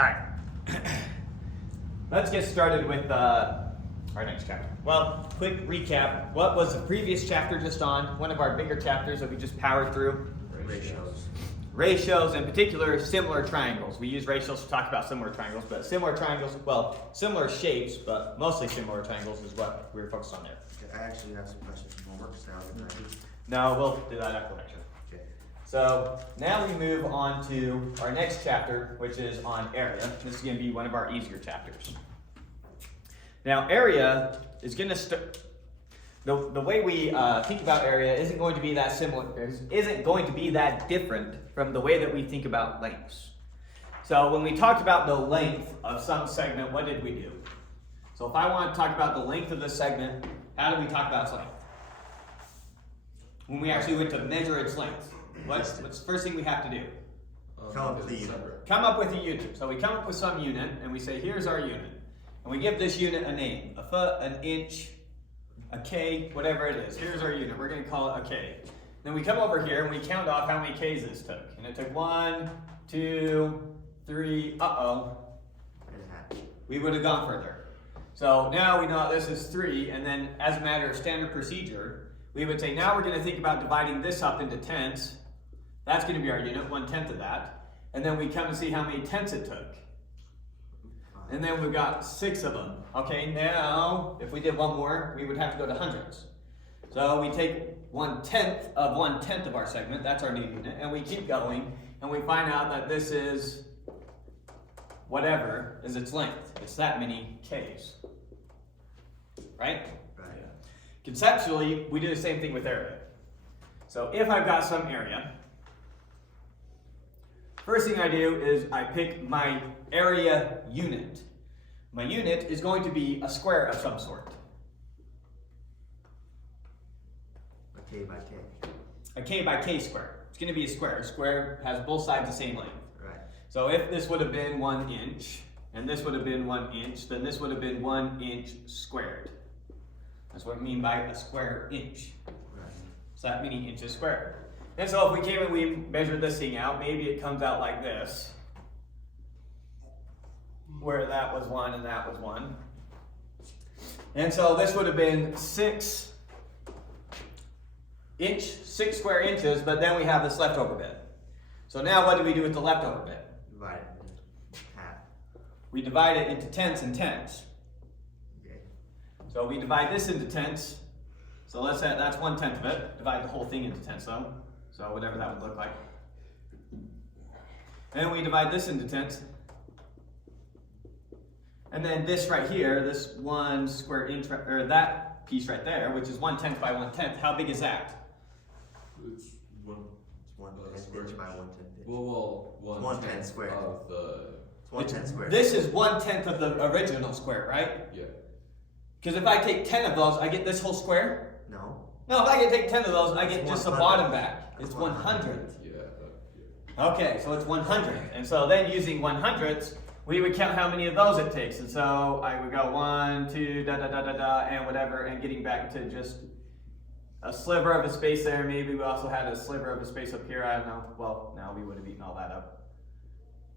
All right. Let's get started with our next chapter. Well, quick recap. What was the previous chapter just on? One of our bigger chapters that we just powered through? Ratios. Ratios, in particular, similar triangles. We use ratios to talk about similar triangles, but similar triangles, well, similar shapes, but mostly similar triangles is what we were focused on there. Okay, I actually have some questions from homework, so now we're ready. No, we'll do that after lecture. Okay. So now we move on to our next chapter, which is on area. This is going to be one of our easier chapters. Now, area is going to start. The way we think about area isn't going to be that similar. Isn't going to be that different from the way that we think about lengths. So when we talked about the length of some segment, what did we do? So if I want to talk about the length of this segment, how do we talk about its length? When we actually went to measure its length, what's the first thing we have to do? Come up with a unit. Come up with a unit. So we come up with some unit, and we say, here's our unit. And we give this unit a name, a foot, an inch, a K, whatever it is. Here's our unit. We're going to call it a K. Then we come over here, and we count off how many Ks this took. And it took 1, 2, 3, we would have gone further. So now we know this is 3, and then as a matter of standard procedure, we would say, now we're going to think about dividing this up into tenths. That's going to be our unit, 1/10 of that. And then we come and see how many tenths it took. And then we've got 6 of them. Okay, now, if we did one more, we would have to go to hundreds. So we take 1/10 of 1/10 of our segment, that's our new unit, and we keep going, and we find out that this is whatever is its length. It's that many Ks. Right? Right. Conceptually, we do the same thing with area. So if I've got some area, first thing I do is I pick my area unit. My unit is going to be a square of some sort. A K by K. A K by K square. It's going to be a square. A square has both sides the same length. Right. So if this would have been 1 inch, and this would have been 1 inch, then this would have been 1 inch squared. That's what I mean by a square inch. Right. So that many inches squared. And so if we came and we measured this thing out, maybe it comes out like this, where that was 1 and that was 1. And so this would have been 6 square inches, but then we have this leftover bit. So now what do we do with the leftover bit? Divide it into half. We divide it into tenths and tenths. Okay. So we divide this into tenths. So let's say that's 1/10 of it. Divide the whole thing into tenths though. So whatever that would look like. And we divide this into tenths. And then this right here, this 1 square inch, or that piece right there, which is 1/10 by 1/10, how big is that? It's one. It's 1/10 inch by 1/10 inch. Well, 1/10 squared. of the. It's 1/10 squared. This is 1/10 of the original square, right? Yeah. Because if I take 10 of those, I get this whole square? No. No, if I can take 10 of those, I get It's just the 100. bottom back. It's That's 100. Yeah. Okay, so it's 100. And so then using 100s, we would count how many of those it takes. And so I would go 1, 2, and whatever, and getting back to just a sliver of a space there. Maybe we also had a sliver of a space up here. I don't know. Well, no, we would have eaten all that up.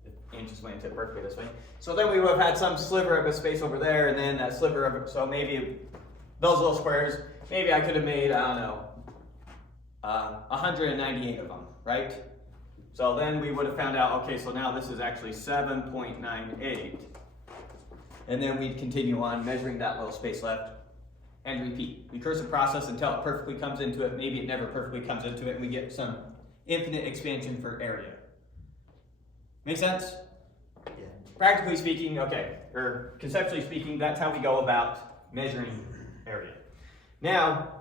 If inches went into perfectly this way. So then we would have had some sliver of a space over there, and then that sliver of, so maybe those little squares, maybe I could have made, I don't know, 198 of them, right? So then we would have found out, okay, so now this is actually 7.98. And then we'd continue on measuring that little space left and repeat. We recursive process until it perfectly comes into it. Maybe it never perfectly comes into it, and we get some infinite expansion for area. Make sense? Yeah. Practically speaking, okay, or conceptually speaking, that's how we go about measuring area. Now,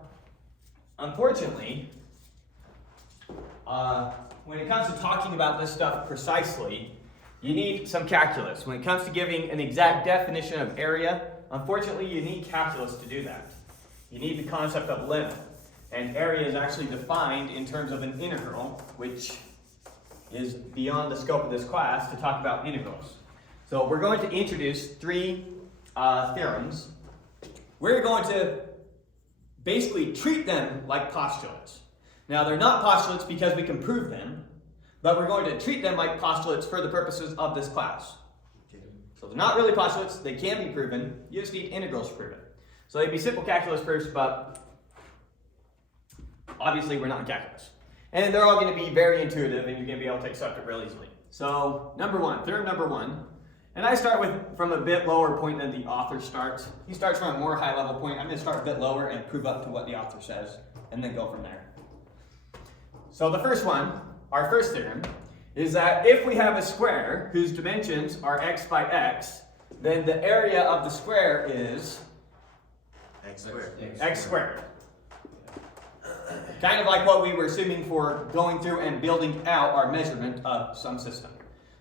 unfortunately, when it comes to talking about this stuff precisely, you need some calculus. When it comes to giving an exact definition of area, unfortunately, you need calculus to do that. You need the concept of limit. And area is actually defined in terms of an integral, which is beyond the scope of this class to talk about integrals. So we're going to introduce 3 theorems. We're going to basically treat them like postulates. Now, they're not postulates because we can prove them, but we're going to treat them like postulates for the purposes of this class. So they're not really postulates, they can be proven, you just need integrals to prove it. So they'd be simple calculus proofs, but obviously we're not in calculus. And they're all going to be very intuitive and you're going to be able to accept it real easily. So theorem number one, and I start from a bit lower point than the author starts. He starts from a more high level point. I'm going to start a bit lower and prove up to what the author says and then go from there. So the first one, our first theorem, is that if we have a square whose dimensions are x by x, then the area of the square is X squared. x squared. Kind of like what we were assuming for going through and building out our measurement of some system.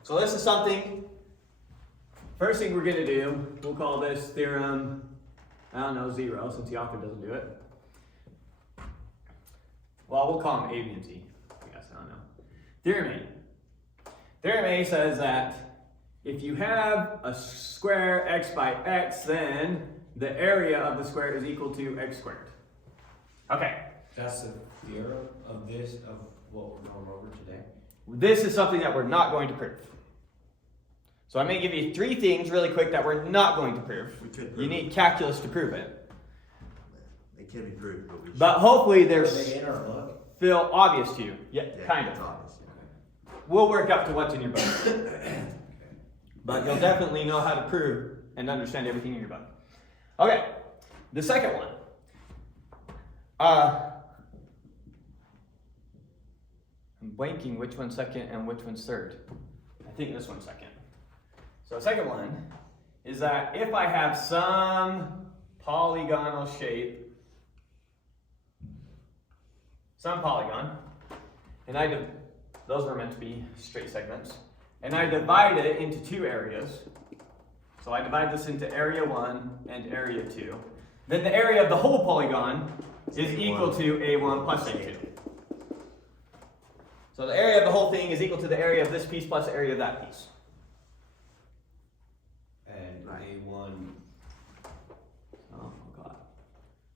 So this is something, first thing we're going to do, we'll call this theorem, 0, since the author doesn't do it. Well, we'll call them A, B, and C. I guess, I don't know. Theorem A. Theorem A says that if you have a square x by x, then the area of the square is equal to x squared. Okay. That's the theorem of this, of what we're going over today. This is something that we're not going to prove. So I'm going to give you 3 things really quick that we're not going to prove. We could prove You need calculus to prove it. It can be proved, but we should. But hopefully Are they're they in our book? feel obvious to you. Yeah, Yeah, kind it's of. obvious. We'll work up to what's in your book. But you'll definitely know how to prove and understand everything in your book. Okay, the second one. I'm blanking which one's second and which one's third. I think this one's second. So the second one is that if I have some polygonal shape, some polygon, and those were meant to be straight segments, and I divide it into 2 areas. So I divide this into area 1 and area 2. Then the area of the whole polygon is equal to A1 plus A2. So the area of the whole thing is equal to the area of this piece plus the area of that piece. And Right. A1, Oh god.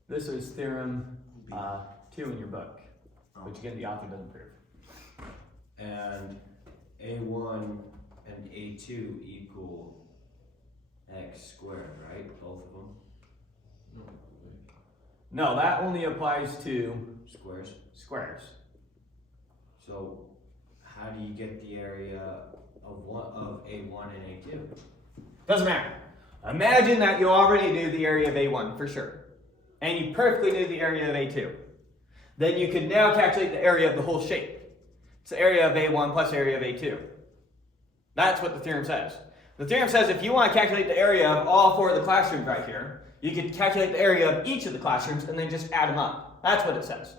This is theorem 2 in your book, which again the author doesn't prove. and A1 and A2 equal x squared, right? Both of them No, No, that only applies to squares. squares. So how do you get the area of A1 and A2? Doesn't matter. Imagine that you already knew the area of A1 for sure, and you perfectly knew the area of A2. Then you can now calculate the area of the whole shape. It's the area of A1 plus area of A2. That's what the theorem says. The theorem says if you want to calculate the area of all 4 of the classrooms right here, you can calculate the area of each of the classrooms and then just add them up. That's what it says.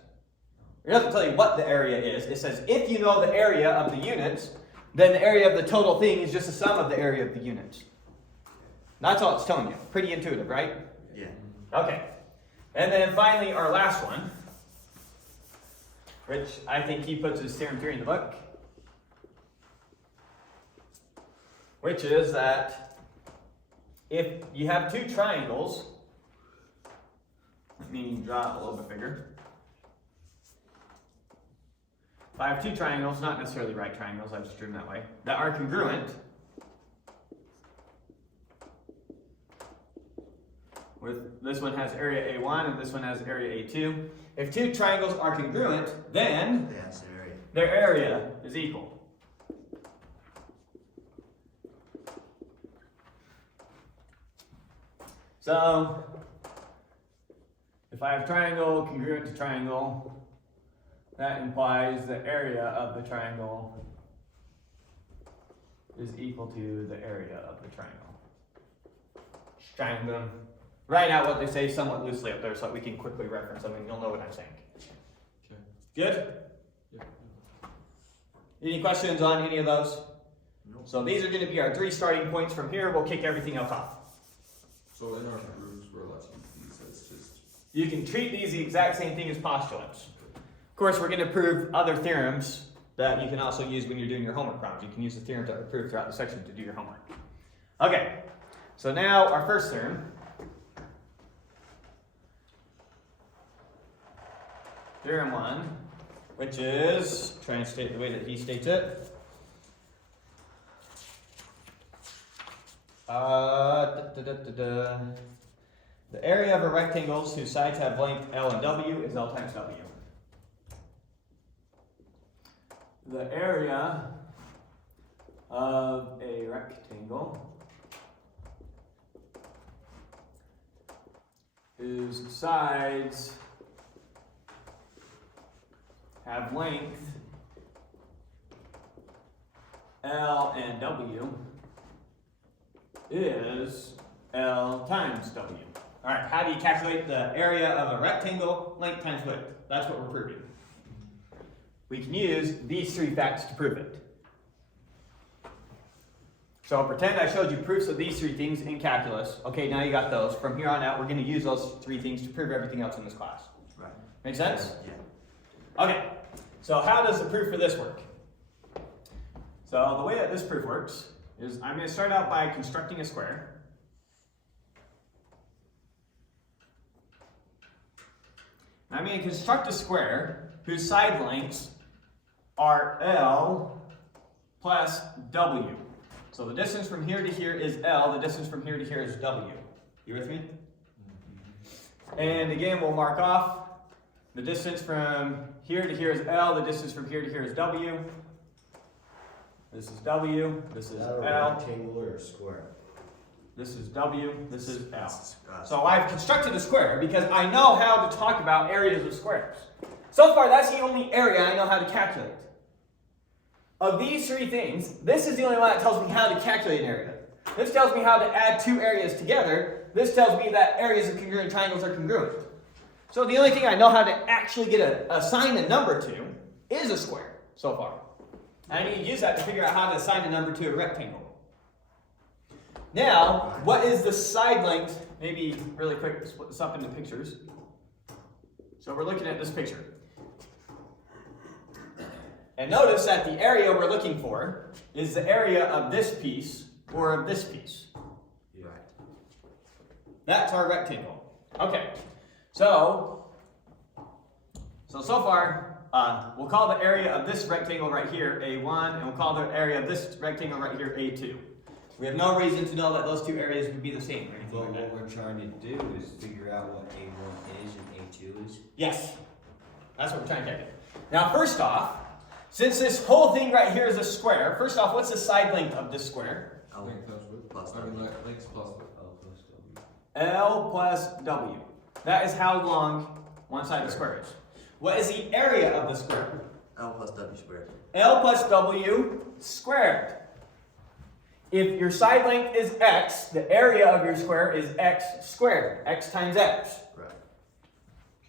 It doesn't tell you what the area is. It says if you know the area of the units, then the area of the total thing is just the sum of the area of the units. That's all it's telling you. Pretty intuitive, right? Yeah. Okay. And then finally, our last one, which I think he puts as theorem 3 in the book, which is that if you have 2 triangles, let me draw it a little bit bigger. If I have 2 triangles, not necessarily right triangles, I just drew them that way, that are congruent, with this one has area A1 and this one has area A2. If 2 triangles are congruent, then That's the area. their area is equal. So, if I have triangle congruent to triangle, that implies the area of the triangle is equal to the area of the triangle. Just trying to write out what they say somewhat loosely up there so that we can quickly reference them and you'll know what I'm saying. Okay. Good? Yeah. Any questions on any of those? Nope. So these are going to be our 3 starting points. From here, we'll kick everything else off. So in our proofs, we're allowed to use these as just. You can treat these the exact same thing as postulates. Of course, we're going to prove other theorems that you can also use when you're doing your homework problems. You can use the theorems that we prove throughout the section to do your homework. Okay, so now our first theorem. Theorem 1, which is, try and state the way that he states it. The area of a rectangle whose sides have length L and W is L times W. The area of a rectangle whose sides have length L and W is L times W. All right, how do you calculate the area of a rectangle? Length times width. That's what we're proving. We can use these three facts to prove it. So pretend I showed you proofs of these three things in calculus. Okay, now you got those. From here on out, we're going to use those three things to prove everything else in this class. Right. Make sense? Yeah. Okay, so how does the proof for this work? So the way that this proof works is I'm going to start out by constructing a square. I'm going to construct a square whose side lengths are L plus W. So the distance from here to here is L, the distance from here to here is W. You with me? And again, we'll mark off the distance from here to here is L, the distance from here to here is W. This is W, this is L. Rectangle or a square? This is W, this is L. So So I've constructed a square because I know how to talk about areas of squares. So far, that's the only area I know how to calculate. Of these three things, this is the only one that tells me how to calculate an area. This tells me how to add two areas together. This tells me that areas of congruent triangles are congruent. So the only thing I know how to actually assign a number to is a square so far. And I need to use that to figure out how to assign a number to a rectangle. Now, what is the side length? Maybe really quick, split this up into pictures. So we're looking at this picture. And notice that the area we're looking for is the area of this piece or of this piece. Right. That's our rectangle. Okay, so far, we'll call the area of this rectangle right here A1, and we'll call the area of this rectangle right here A2. We have no reason to know that those two areas would be the same or anything But like that. what we're trying to do is figure out what A1 is and A2 is. Yes, that's what we're trying to calculate. Now, first off, since this whole thing right here is a square, first off, what's the side length of this square? L Length times width. plus I mean, W. length plus width. L plus W. That is how long one side of the square is. What is the area of the square? L plus W squared. L plus W squared. If your side length is x, the area of your square is x squared. X times x. Right.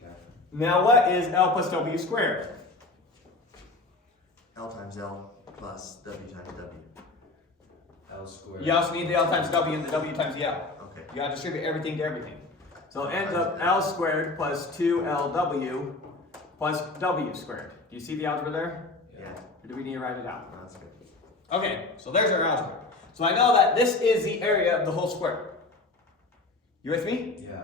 Okay. Now what is L plus W squared? L times L plus W times W. L squared. You also need the L times W and the W times the L. Okay. You gotta distribute everything to everything. So it ends up L squared plus 2LW plus W squared. Do you see the algebra there? Yeah. Or do we need to write it out? No, that's good. Okay, so there's our algebra. So I know that this is the area of the whole square. You with me? Yeah.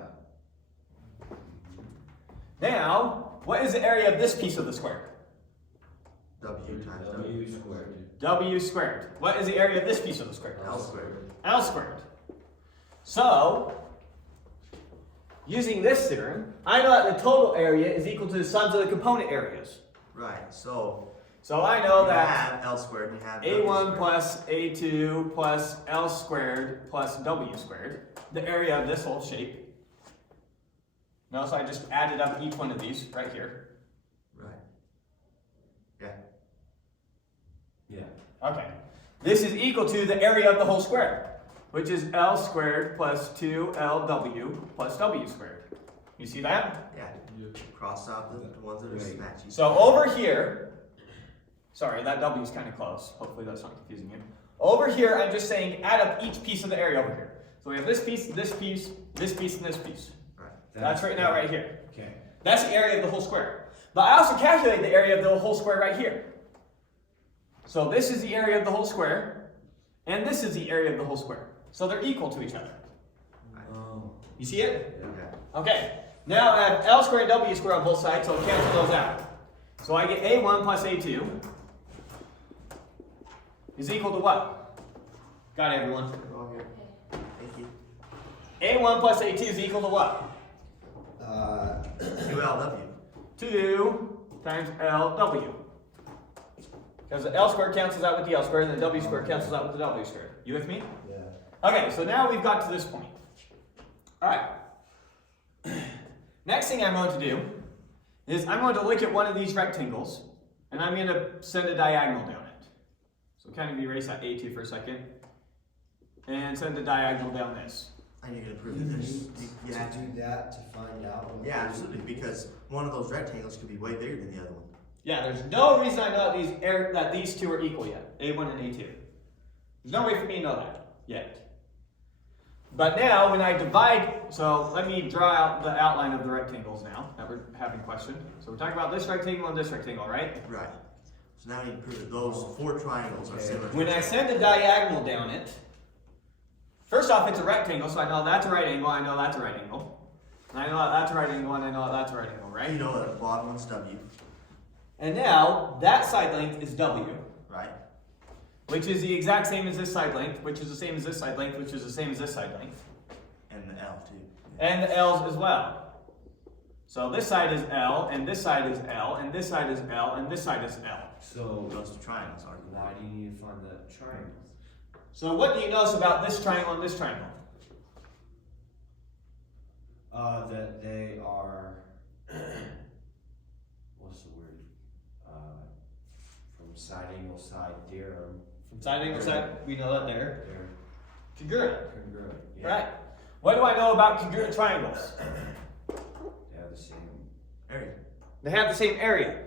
Now, what is the area of this piece of the square? W times W. W squared. W squared. What is the area of this piece of the square? L squared. L squared. So, using this theorem, I know that the total area is equal to the sums of the component areas. Right. So So I know you that have L squared and you have W A1 squared. plus A2 plus L squared plus W squared, the area of this whole shape. Notice I just added up each one of these right here. Right. Yeah. Yeah. Okay. This is equal to the area of the whole square, which is L squared plus 2LW plus W squared. You see that? Yeah. Yeah. Cross out the ones that are Right. matchy. So over here, sorry, that W is kind of close. Hopefully that's not confusing you. Over here, I'm just saying add up each piece of the area over here. So we have this piece, this piece, this piece, and this piece. Right. That's written out right here. Okay. That's the area of the whole square. But I also calculate the area of the whole square right here. So this is the area of the whole square, and this is the area of the whole square. So they're equal to each other. Oh. You see it? Yeah. Okay. Now I have L squared and W squared on both sides, so I'll cancel those out. So I get A1 plus A2 is equal to what? Got it, everyone? Thank you. A1 plus A2 is equal to what? 2LW. 2 times LW. Because the L squared cancels out with the L squared, and the W squared cancels out with the W squared. You with me? Yeah. Okay, so now we've got to this point. Alright. Next thing I'm going to do is I'm going to look at one of these rectangles, and I'm going to send a diagonal down it. So kind of erase that A2 for a second, and send a diagonal down this. And you're gonna You prove this. need You have to do that to find out what. Yeah, absolutely, because one of those rectangles could be way bigger than the other one. Yeah, there's no reason I know that these two are equal yet, A1 and A2. There's no way for me to know that yet. But now, when I divide, so let me draw out the outline of the rectangles now that we're having question. So we're talking about this rectangle and this rectangle, right? Right. So now we need to prove that those 4 triangles are similar. When I send a diagonal down it, first off, it's a rectangle, so I know that's a right angle, I know that's a right angle. And I know that's a right angle, and I know that's a right angle, right? You know that the bottom one's W, And now, that side length is W, right? which is the exact same as this side length, which is the same as this side length, which is the same as this side length. And the L too. And the L's as well. So this side is L, and this side is L, and this side is L, and this side is L. So Those 2 triangles are. why do you need to find the triangles? So what do you notice about this triangle and this triangle? That they are, what's the word? From side angle side theorem. From side angle side, we know that there. They're Congruent, congruent. Yeah. right? What do I know about congruent triangles? They have the same. Area. They have the same area.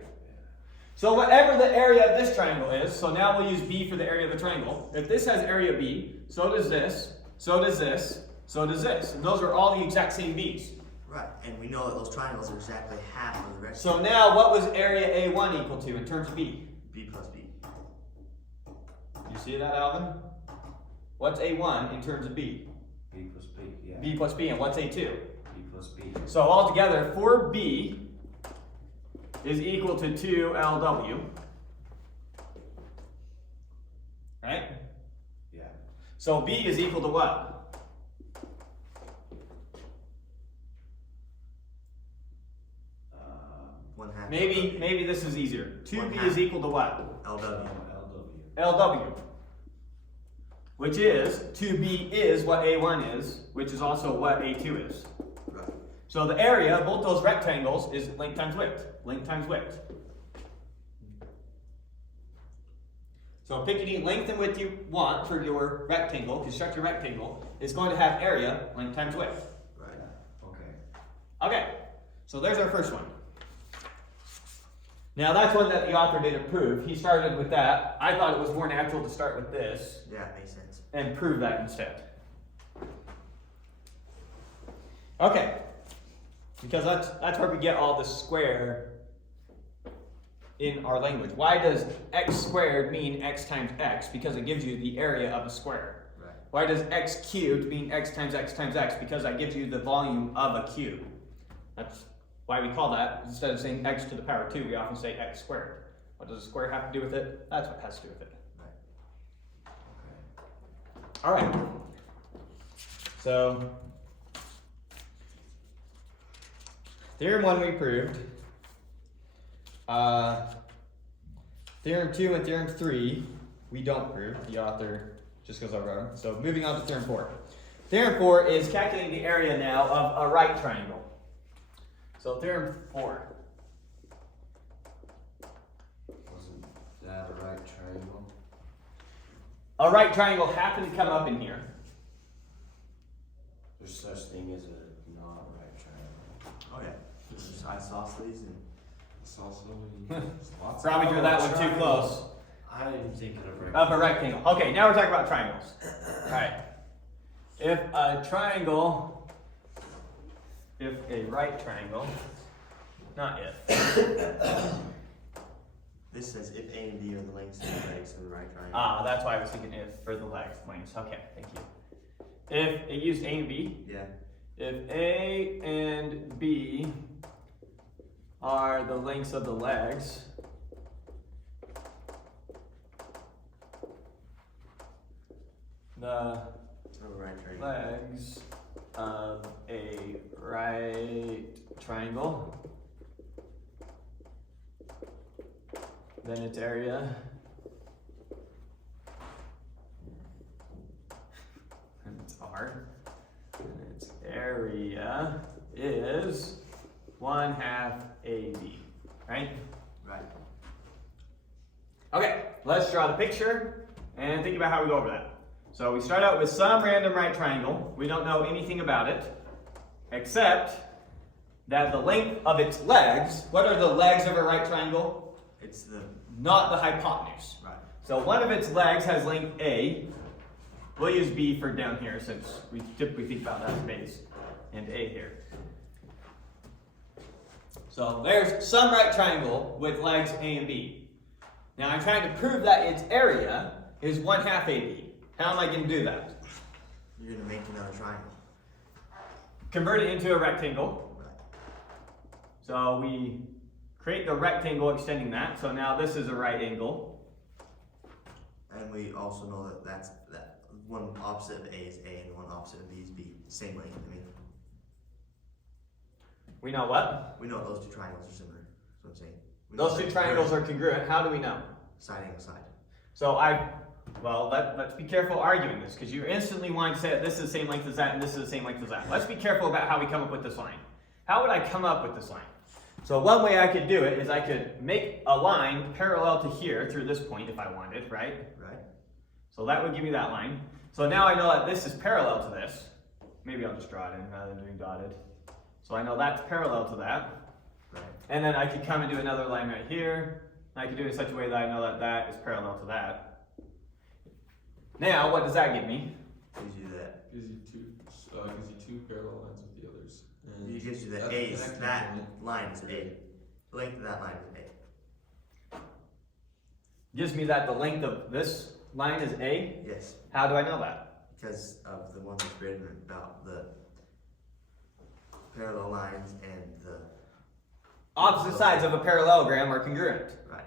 So whatever the area of this triangle is, so now we'll use B for the area of the triangle. If this has area B, so does this, so does this, so does this. And those are all the exact same B's. Right. And we know that those triangles are exactly half of the rectangle. So now what was area A1 equal to in terms of B? B plus B. You see that, Alvin? What's A1 in terms of B? B plus B, yeah. B plus B, and what's A2? B plus B. So altogether, 4B is equal to 2LW. Right? Yeah. So B is equal to what? One half. Maybe this is easier. 2B is equal to what? LW. LW. LW. Which is, 2B is what A1 is, which is also what A2 is. Right. So the area of both those rectangles is length times width. Length times width. So pick any length and width you want for your rectangle, construct your rectangle, it's going to have area, length times width. Right. Okay. Okay, so there's our first one. Now that's one that the author didn't prove. He started with that. I thought it was more natural to start with this Yeah, it makes sense. and prove that instead. Okay, because that's where we get all the square in our language. Why does x squared mean x times x? Because it gives you the area of a square. Right. Why does x cubed mean x times x times x? Because that gives you the volume of a cube. That's why we call that, instead of saying x to the power 2, we often say x squared. What does a square have to do with it? That's what has to do with it. Right. All right. So, theorem 1 we proved. Theorem 2 and theorem 3 we don't prove. The author just goes over them. So moving on to theorem 4. Theorem 4 is calculating the area now of a right triangle. So theorem 4. Wasn't that a right triangle? A right triangle happened to come up in here. There's such thing as a not right triangle. Oh yeah. There's isosceles and It's also lots Probably drew that one too close. I didn't think of right. Of a rectangle. Okay, now we're talking about triangles. Alright. If a right triangle, not if. this says if A and B are the lengths of the legs of the right triangle. Ah, that's why I was thinking if for the lengths. Okay, thank you. If it used A and B, Yeah. if A and B are the lengths of the legs, the Of a right triangle. legs of a right triangle, then its area and it's R, and its area is 1/2 AB, right? Right. Okay, let's draw the picture and think about how we go over that. So we start out with some random right triangle. We don't know anything about it, except that the length of its legs, what are the legs of a right triangle? It's the Not the hypotenuse. right. So one of its legs has length A. We'll use B for down here since we typically think about that as base, and A here. So there's some right triangle with legs A and B. Now I'm trying to prove that its area is 1/2 AB. How am I going to do that? You're gonna make another triangle. Convert it into a rectangle. Right. So we create the rectangle extending that. So now this is a right angle. And we also know that that one opposite of A is A and one opposite of B is B. Same length. I mean, We know what? we know those two triangles are similar. That's what I'm saying. We know Those two that triangles they're are congruent. How do we know? side angle side. So let's be careful arguing this, because you instantly want to say that this is the same length as that and this is the same length as that. Let's be careful about how we come up with this line. How would I come up with this line? So one way I could do it is I could make a line parallel to here through this point if I wanted, right? Right. So that would give me that line. So now I know that this is parallel to this. Maybe I'll just draw it in rather than doing dotted. So I know that's parallel to that. Right. And then I could come and do another line right here. And I could do it in such a way that I know that that is parallel to that. Now, what does that give me? Gives you that. Gives you two parallel lines with the others. And It gives you at that the A is connecting that point- line is A. The length of that line is A. Gives me that the length of this line is A. Yes. How do I know that? Because of the one that's written about the parallel lines and the Opposite sides of a parallelogram are congruent. right.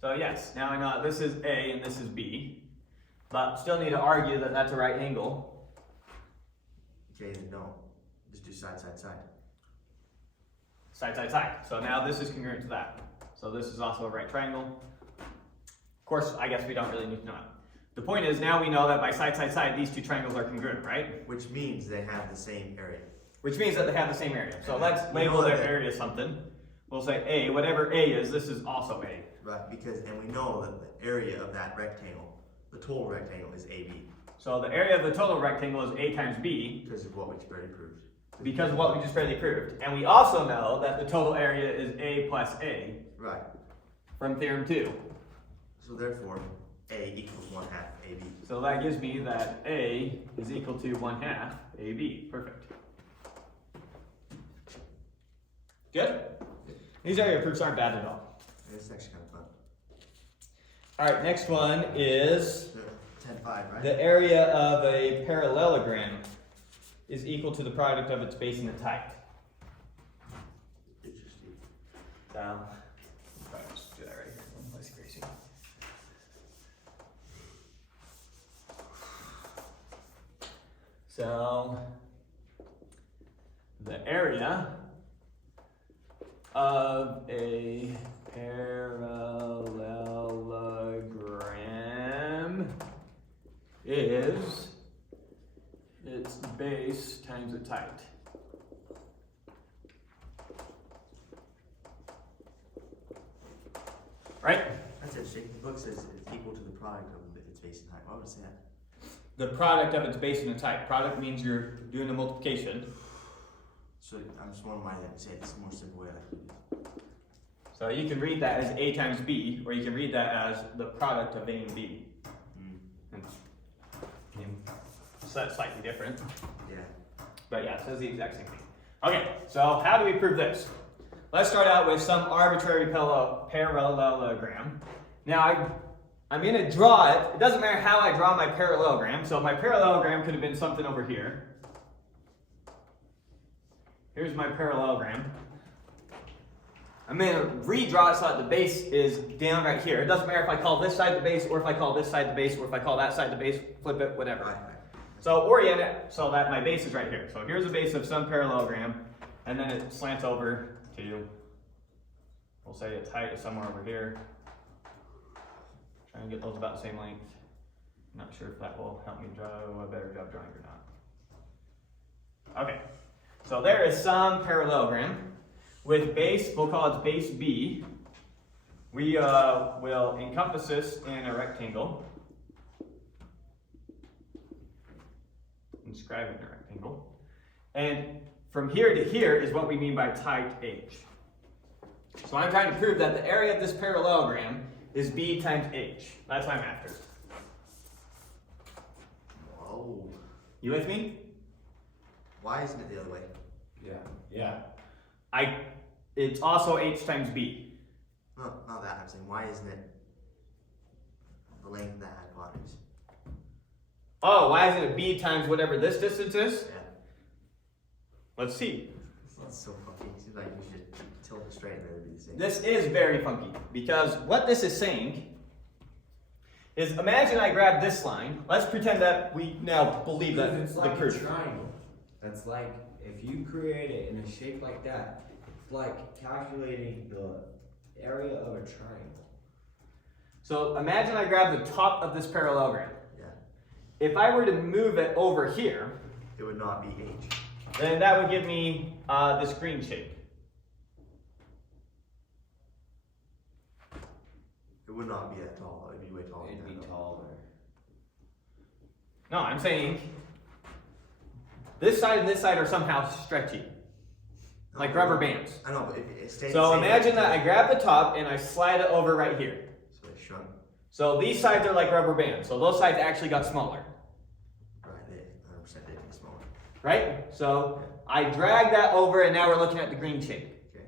So yes, now I know that this is A and this is B. But still need to argue that that's a right angle. Okay, then don't. Just do side, side, side. Side, side, side. So now this is congruent to that. So this is also a right triangle. Of course, I guess we don't really need to know it. The point is now we know that by side, side, side, these two triangles are congruent, right? Which means they have the same area. Which means that they have the same area. So let's We label know their that- area something. We'll say A, whatever A is, this is also A. Right, and we know that the area of that rectangle, the total rectangle is AB. So the area of the total rectangle is A times B Because of what we just already proved. because of what we just barely proved. And we also know that the total area is A plus A Right. from Theorem 2. So therefore, A equals 1/2 AB. So that gives me that A is equal to 1/2 AB. Perfect. Good? These area proofs aren't bad at all. This is actually kind of fun. Alright, next one is 10-5, right? the area of a parallelogram is equal to the product of its base and its height. Interesting. So, probably just do that right here. That's crazy. So, the area of a parallelogram is its base times its height. Right? That's interesting. The book says it's equal to the product of its base and height. Why would it say that? The product of its base and its height. Product means you're doing the multiplication. So I'm just wondering why they didn't say it. It's a more simple way I like to do it. So you can read that as A times B, or you can read that as the product of A and B. And so that's slightly different. Yeah. But yeah, it says the exact same thing. Okay, so how do we prove this? Let's start out with some arbitrary parallelogram. Now I'm going to draw it. It doesn't matter how I draw my parallelogram. So my parallelogram could have been something over here. Here's my parallelogram. I'm going to redraw it so that the base is down right here. It doesn't matter if I call this side the base, or if I call this side the base, or if I call that side the base, flip it, whatever. Right. So orient it so that my base is right here. So here's a base of some parallelogram, and then it slants over to, we'll say its height is somewhere over here. Try and get those about the same length. Not sure if that will help me do a better job drawing or not. Okay, so there is some parallelogram with base, we'll call it base B. We will encompass this in a rectangle. Inscribe it in a rectangle. And from here to here is what we mean by height h. So I'm trying to prove that the area of this parallelogram is b times h. That's what I'm after. Whoa. You with me? Why isn't it the other way? Yeah. It's also h times b. No, not that. I'm saying, why isn't it the length of that hypotenuse? Oh, why isn't it b times whatever this distance is? Yeah. Let's see. That's so funky. It seems like we should tilt it straight and then it'd be the same. This is very funky because what this is saying is imagine I grab this line. Let's pretend that we now believe that It's the like a proof. triangle. That's like, if you create it in a shape like that, it's like calculating the area of a triangle. So imagine I grab the top of this parallelogram. Yeah. If I were to move it over here, It would not be h. then that would give me this green shape. It would not be that tall. It'd be way taller. It'd than be that. taller. No, I'm saying this side and this side are somehow stretchy, No, like rubber bands. I know, but it stays the So same. imagine that I grab the top and I slide it over right here. So it shrunk. So these sides are like rubber bands. So those sides actually got smaller, Right, they 100% did get smaller. right? So I drag that over and now we're looking at the green shape. Okay.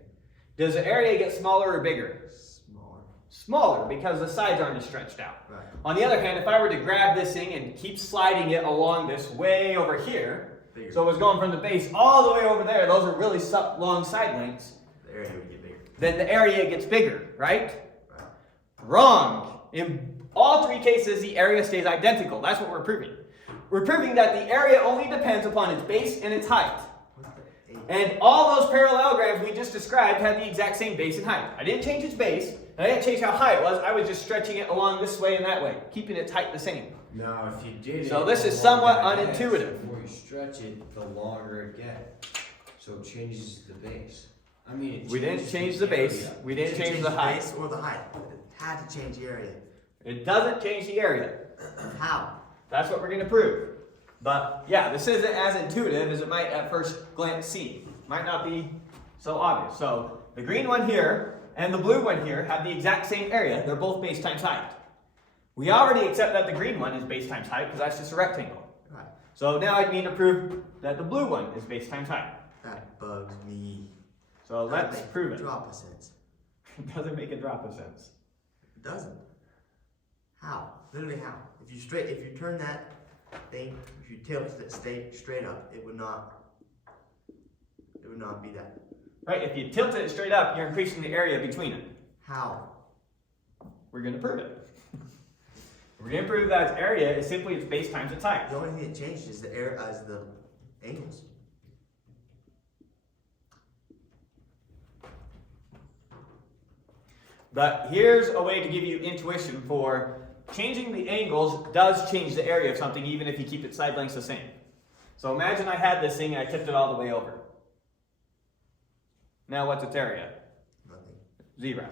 Does the area get smaller or bigger? Smaller. Smaller because the sides aren't as stretched out. Right. On the other hand, if I were to grab this thing and keep sliding it along this way over here, Bigger. so it was going from the base all the way over there, those are really long side lengths, The area would get bigger. then the area gets bigger, right? Right. Wrong. In all three cases, the area stays identical. That's what we're proving. We're proving that the area only depends upon its base and its height. What's the h? And all those parallelograms we just described had the exact same base and height. I didn't change its base, and I didn't change how high it was. I was just stretching it along this way and that way, keeping its height the same. Now, if you did it, So this is the somewhat longer it gets, unintuitive. The more you stretch it, the longer it gets. So it changes the base. I mean, it We didn't changes change the base. area. We didn't Should change the height. base or the height. It had to change the area. It doesn't change the area. How? That's what we're going to prove. But yeah, this isn't as intuitive as it might at first glance seem. Might not be so obvious. So the green one here and the blue one here have the exact same area. They're both base times height. We already accept that the green one is base times height because that's just a rectangle. Right. So now I need to prove that the blue one is base times height. That bugs me. So let's Doesn't make prove it. Drop a sense. It doesn't make a drop of sense. It doesn't. How? Literally how? If you turn that thing, if you tilt it straight up, it would not be that. Right? If you tilt it straight up, you're increasing the area between it. How? We're going to prove it. We're going to prove that its area is simply its base times its height. The only thing that changed is the angles. But here's a way to give you intuition for changing the angles does change the area of something even if you keep its side lengths the same. So imagine I had this thing and I tipped it all the way over. Now what's its area? Nothing. 0.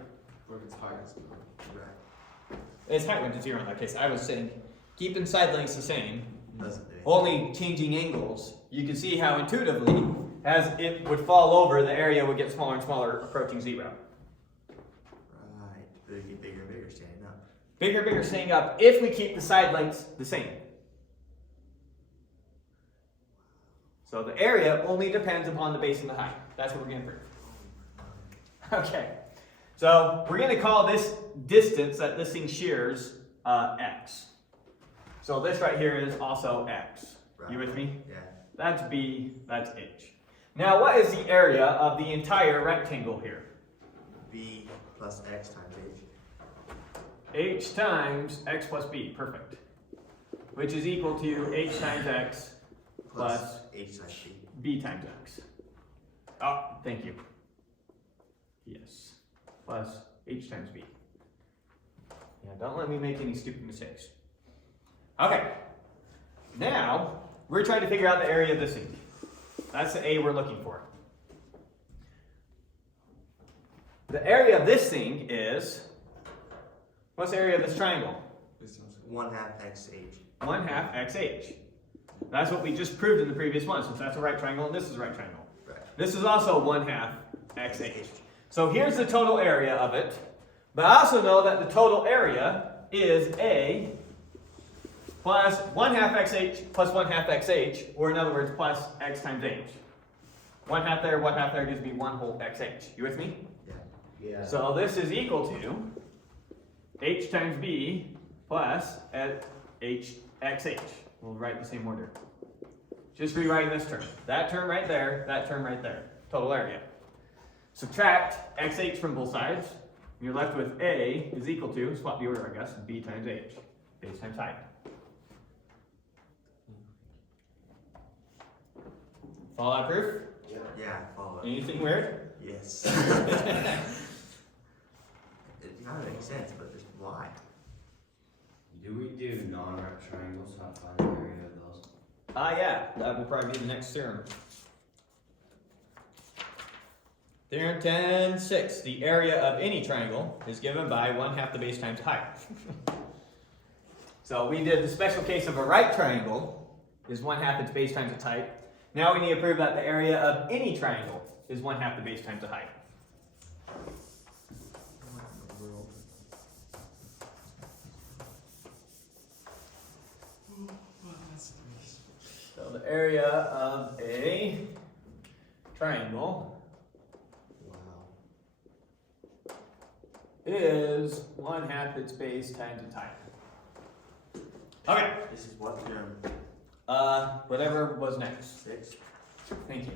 Look, it's high as well. Right. Its height went to 0 in that case. I was saying keeping side lengths the same, Doesn't do anything. only changing angles. You can see how intuitively, as it would fall over, the area would get smaller and smaller, approaching 0. Right. But it'd get bigger and bigger standing up. Bigger, bigger, staying up if we keep the side lengths the same. So the area only depends upon the base and the height. That's what we're going to prove. Okay. So we're going to call this distance that this thing shears x. So this right here is also x. Right. You with me? Yeah. That's b, that's h. Now what is the area of the entire rectangle here? B plus x times h. H times x plus b. Perfect. which is equal to h times x plus h times b. b times x. Oh, thank you. Yes, plus h times b. Yeah, don't let me make any stupid mistakes. Okay, now we're trying to figure out the area of this thing. That's the A we're looking for. The area of this thing is, what's the area of this triangle? 1/2 xh. 1/2 xh. That's what we just proved in the previous one, since that's a right triangle and this is a right triangle. Right. This is also 1/2 xh. So here's the total area of it, but I also know that the total area is A plus 1/2 xh plus 1/2 xh, or in other words, plus x times h. 1/2 there, 1/2 there gives me 1 xh. You with me? Yeah. So this is equal to h times b plus h xh. We'll write the same order. Just rewriting this term. That term right there, that term right there. Total area. Subtract xh from both sides. And you're left with A is equal to, swap the order I guess, b times h. Base times height. Follow that proof? Yeah, follow it. Anything weird? Yes. It kind of makes sense, but just why? Do we do non-right triangles? How to find the area of those? Yeah, that will probably be the next theorem. Theorem 10.6. The area of any triangle is given by 1/2 the base times height. So we did the special case of a right triangle is 1/2 its base times its height. Now we need to prove that the area of any triangle is 1/2 the base times the height. So the area of a triangle is 1/2 its base times its height. Okay. This is what theorem? Whatever was next. 6. Thank you.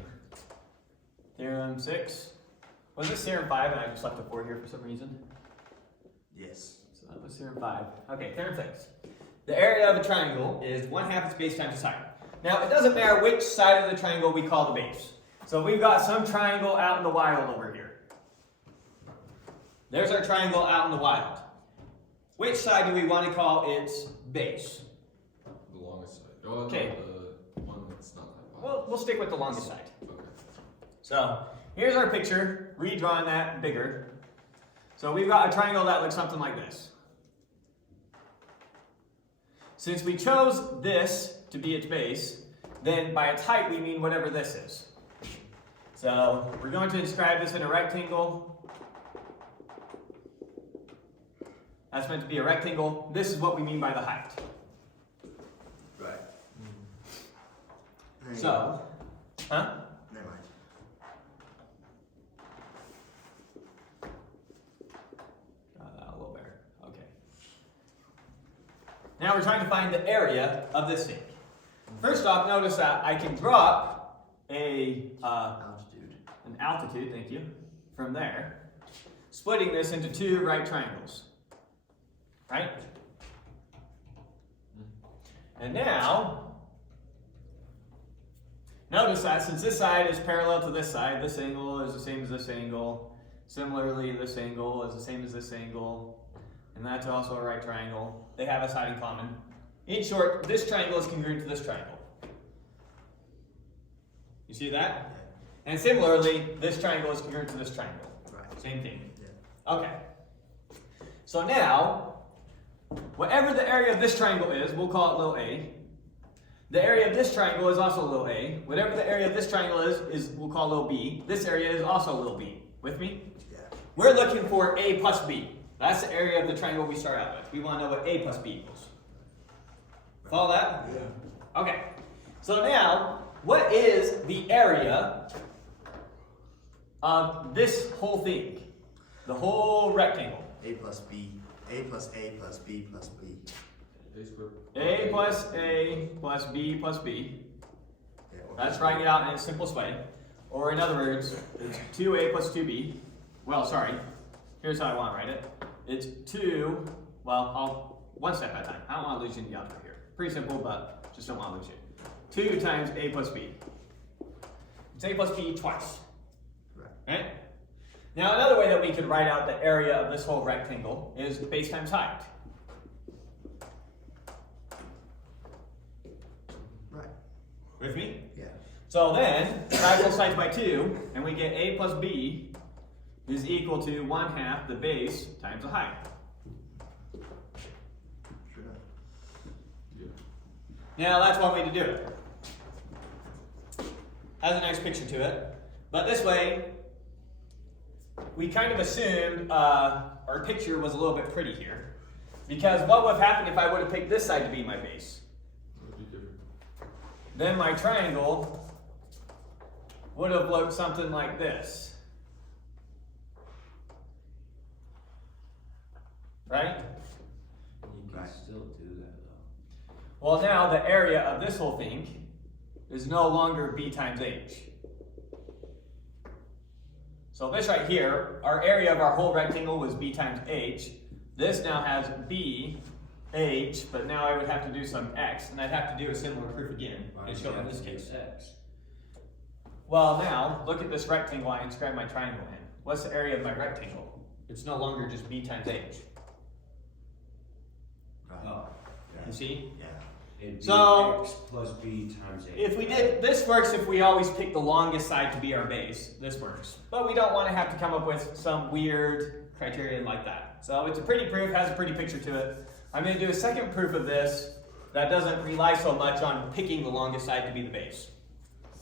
Theorem 6. Was this theorem 5 and I just left a 4 here for some reason? Yes. So that was theorem 5. Okay, theorem 6. The area of a triangle is 1/2 its base times its height. Now, it doesn't matter which side of the triangle we call the base. So we've got some triangle out in the wild over here. There's our triangle out in the wild. Which side do we want to call its base? The longest side. Oh, Okay. The one that's not that wide. We'll stick with the longest side. Okay. So here's our picture, redrawing that bigger. So we've got a triangle that looks something like this. Since we chose this to be its base, then by its height we mean whatever this is. So we're going to describe this in a rectangle. That's meant to be a rectangle. This is what we mean by the height. Right. So, huh? Never mind. A little better. Okay. Now we're trying to find the area of this thing. First off, notice that I can drop an altitude, thank you, from there, splitting this into 2 right triangles. Right? And now, notice that since this side is parallel to this side, this angle is the same as this angle. Similarly, this angle is the same as this angle. And that's also a right triangle. They have a side in common. In short, this triangle is congruent to this triangle. You see that? And similarly, this triangle is congruent to this triangle. Right. Same thing. Yeah. Okay. So now, whatever the area of this triangle is, we'll call it little a. The area of this triangle is also little a. Whatever the area of this triangle is we'll call little b. This area is also little b. With me? Yeah. We're looking for a plus b. That's the area of the triangle we start out with. We want to know what a plus b equals. Follow that? Yeah. Okay. So now, what is the area of this whole thing? The whole rectangle. A plus B. A plus A plus B plus B. A squared. A plus A plus B plus B. Yeah, or That's writing it out in its simplest way. Or in other words, it's 2A plus 2B. Well, sorry. Here's how I want to write it. It's 2, well, I'll one step at a time. I don't want to lose you in the algebra here. Pretty simple, but just don't want to lose it. 2 times a plus b. It's a plus b twice. Correct. Right? Now another way that we could write out the area of this whole rectangle is base times height. Right. With me? Yeah. So then, divide both sides by 2, and we get a plus b is equal to 1/2 the base times the height. Sure enough. Yeah. Now that's one way to do it. Has a nice picture to it. But this way, we kind of assumed our picture was a little bit pretty here. Because what would have happened if I would have picked this side to be my base? It would be different. Then my triangle would have looked something like this. Right? You can Right. still do that though. Well, now the area of this whole thing is no longer b times h. So this right here, our area of our whole rectangle was b times h. This now has b, h, but now I would have to do some x, and I'd have to do a similar proof again Why and does show it in have this to be case. X? Well, now look at this rectangle I inscribed my triangle in. What's the area of my rectangle? It's no longer just b times h. Right. Oh, You see? Yeah. it'd be So- X plus B times A. If we did, this works if we always pick the longest side to be our base. This works. But we don't want to have to come up with some weird criterion like that. So it's a pretty proof, has a pretty picture to it. I'm going to do a second proof of this that doesn't rely so much on picking the longest side to be the base.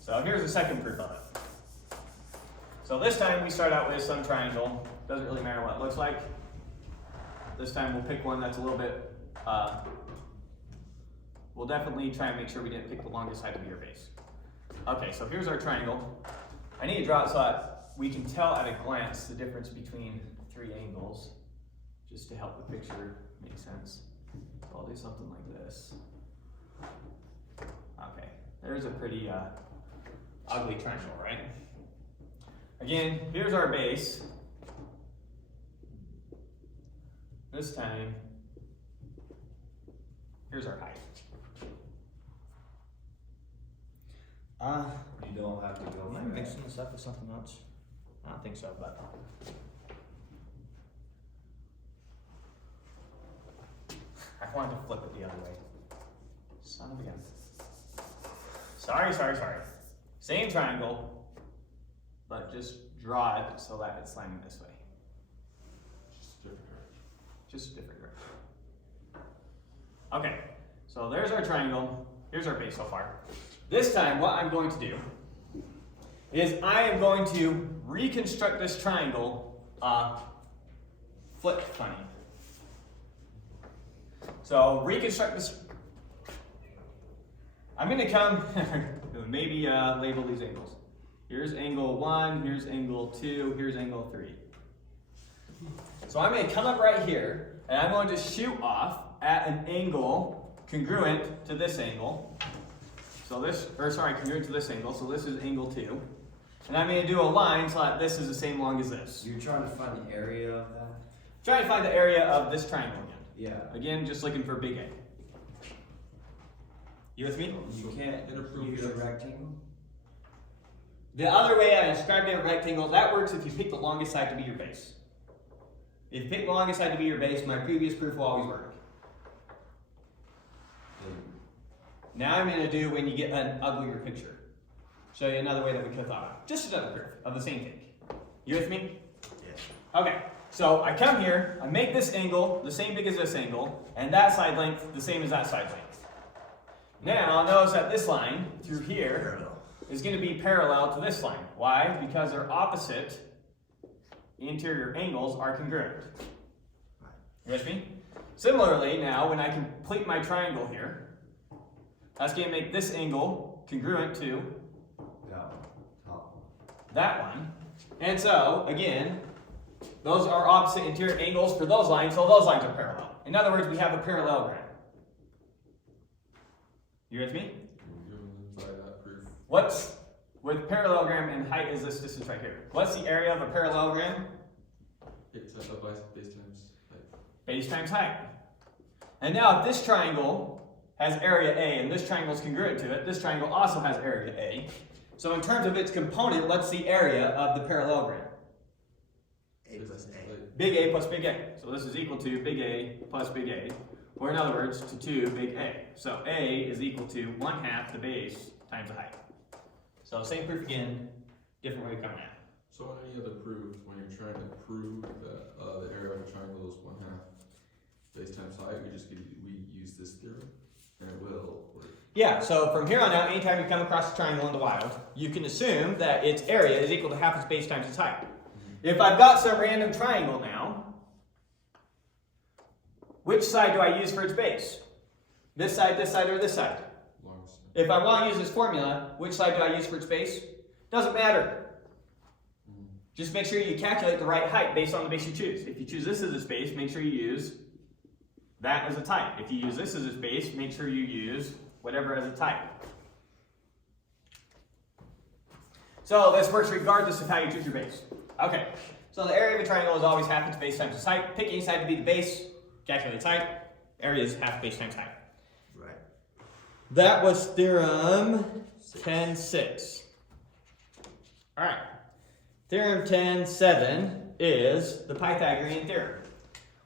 So here's the second proof of it. So this time we start out with some triangle. Doesn't really matter what it looks like. This time we'll pick one that's a little bit, we'll definitely try and make sure we didn't pick the longest side to be our base. Okay, so here's our triangle. I need to draw it so that we can tell at a glance the difference between 3 angles, just to help the picture make sense. So I'll do something like this. Okay, there's a pretty ugly triangle, right? Again, here's our base. This time, here's our height. You don't have to go Am I for mixing this up with something else? I don't think so, but. I wanted to flip it the other way. Son of a gun. Sorry. Same triangle, but just draw it so that it's slanting this way. Just different direction. Just a different direction. Okay, so there's our triangle. Here's our base so far. This time, what I'm going to do is I am going to reconstruct this triangle flip funny. So reconstruct this. I'm going to come, maybe label these angles. Here's angle 1, here's angle 2, here's angle 3. So I'm going to come up right here, and I'm going to shoot off at an angle congruent to this angle. So congruent to this angle. So this is angle 2. And I'm going to do a line so that this is the same long as this. You're trying to find the area of that? Trying to find the area of this triangle again. Yeah. Again, just looking for big A. You with me? You can't In a proof, use a yes. rectangle? The other way I described a rectangle, that works if you pick the longest side to be your base. If you pick the longest side to be your base, my previous proof will always work. Now I'm going to do when you get an uglier picture. Show you another way that we could have thought of. Just another proof of the same thing. You with me? Yes. Okay, so I come here, I make this angle the same big as this angle, and that side length the same as that side length. Now notice that this line through here Parallel. is going to be parallel to this line. Why? Because their opposite interior angles are congruent. Right. You with me? Similarly, now when I complete my triangle here, that's going to make this angle congruent to No. Top. that one. And so, again, those are opposite interior angles for those lines, so those lines are parallel. In other words, we have a parallelogram. You with me? We're given by that proof. What's, with parallelogram and height is this distance right here. What's the area of a parallelogram? It's set up by base times height. Base times height. And now if this triangle has area A, and this triangle is congruent to it. This triangle also has area A. So in terms of its component, what's the area of the parallelogram? A plus A. Big A plus big A. So this is equal to big A plus big A, or in other words, to 2 big A. So A is equal to 1/2 the base times the height. So same proof again, different way of coming at it. So on any other proof, when you're trying to prove that the area of a triangle is 1/2 base times height, we use this theorem, and it will work. Yeah, so from here on out, anytime you come across a triangle in the wild, you can assume that its area is equal to half its base times its height. If I've got some random triangle now, which side do I use for its base? This side, or this side? Longest. If I want to use this formula, which side do I use for its base? Doesn't matter. Just make sure you calculate the right height based on the base you choose. If you choose this as its base, make sure you use that as its height. If you use this as its base, make sure you use whatever as its height. So this works regardless of how you choose your base. Okay, so the area of a triangle is always half its base times its height. Pick any side to be the base, calculate its height. Area is half base times height. Right. That was theorem 10.6. All right. Theorem 10.7 is the Pythagorean theorem.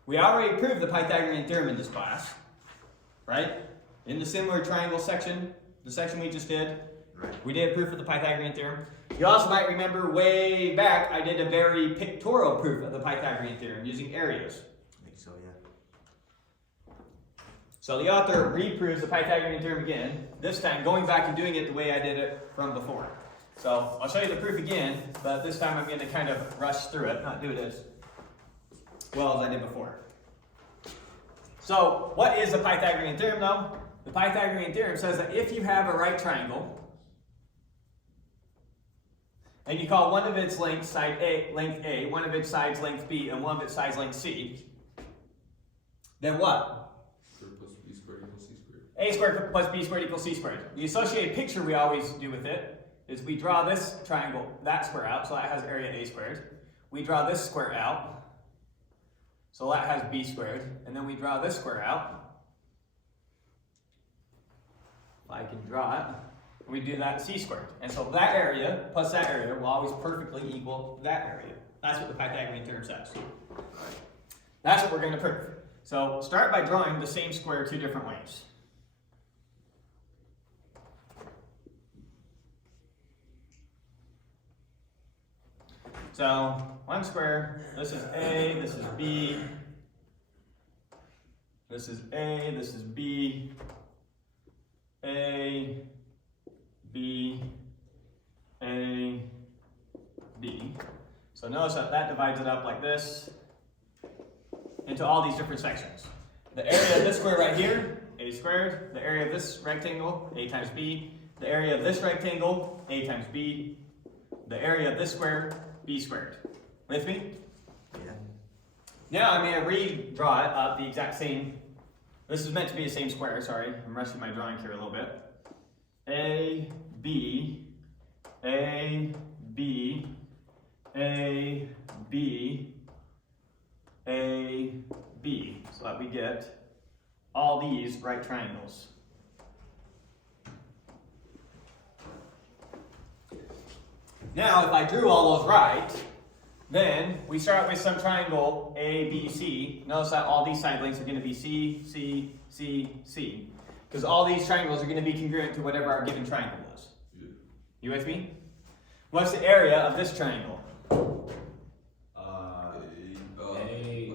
We already proved the Pythagorean theorem in this class, right? In the similar triangle section, the section we just did, Right. we did proof of the Pythagorean theorem. You also might remember way back, I did a very pictorial proof of the Pythagorean theorem using areas. I think so, yeah. So the author reproves the Pythagorean theorem again, this time going back and doing it the way I did it from before. So I'll show you the proof again, but this time I'm going to kind of rush through it, not do it as well as I did before. So what is the Pythagorean theorem though? The Pythagorean theorem says that if you have a right triangle, and you call one of its lengths side A, length A, one of its sides length B, and one of its sides length C, then what? Squared plus b squared equals c squared. A squared plus B squared equals C squared. The associated picture we always do with it is we draw this triangle, that square out, so that has area A squared. We draw this square out, so that has B squared. And then we draw this square out. If I can draw it, we do that C squared. And so that area plus that area will always perfectly equal that area. That's what the Pythagorean theorem says. That's what we're going to prove. So start by drawing the same square two different ways. So one square, this is A, this is B, this is A, this is B, A, B, A, B. So notice that that divides it up like this into all these different sections. The area of this square right here, A squared. The area of this rectangle, A times B. The area of this rectangle, A times B. The area of this square, B squared. With me? Yeah. Now I'm going to redraw it up the exact same. This is meant to be the same square, sorry. I'm rushing my drawing here a little bit. A, B, A, B, A, B, A, B. So that we get all these right triangles. Now, if I drew all those right, then we start with some triangle A, B, C. Notice that all these side lengths are going to be C, C, C, C. Because all these triangles are going to be congruent to whatever our given triangle was. Yeah. You with me? What's the area of this triangle?